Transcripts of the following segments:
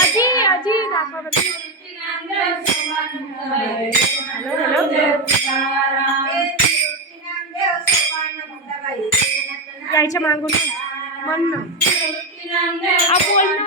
आजी आजी दाखवा हॅलो हॅलो. यायच्या मागून म्हण ना. बोल ना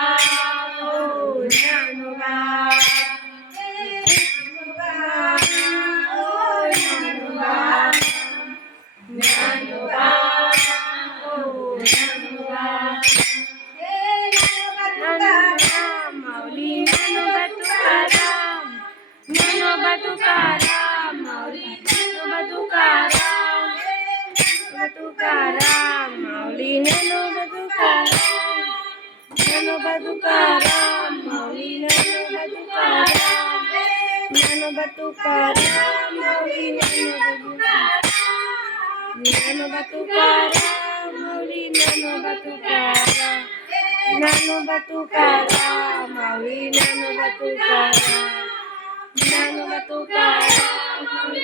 तुकाराम माऊली नेनो तुकाराम नेनो तुकाराम माऊली नेनो तुकाराम नेनो तुकाराम माऊली नेनो ज्ञान बतुकारा मौली ज्ञान बतुकारा ज्ञान बतुकारा मौली ज्ञान बतुकारा ज्ञान बतुकारा मौली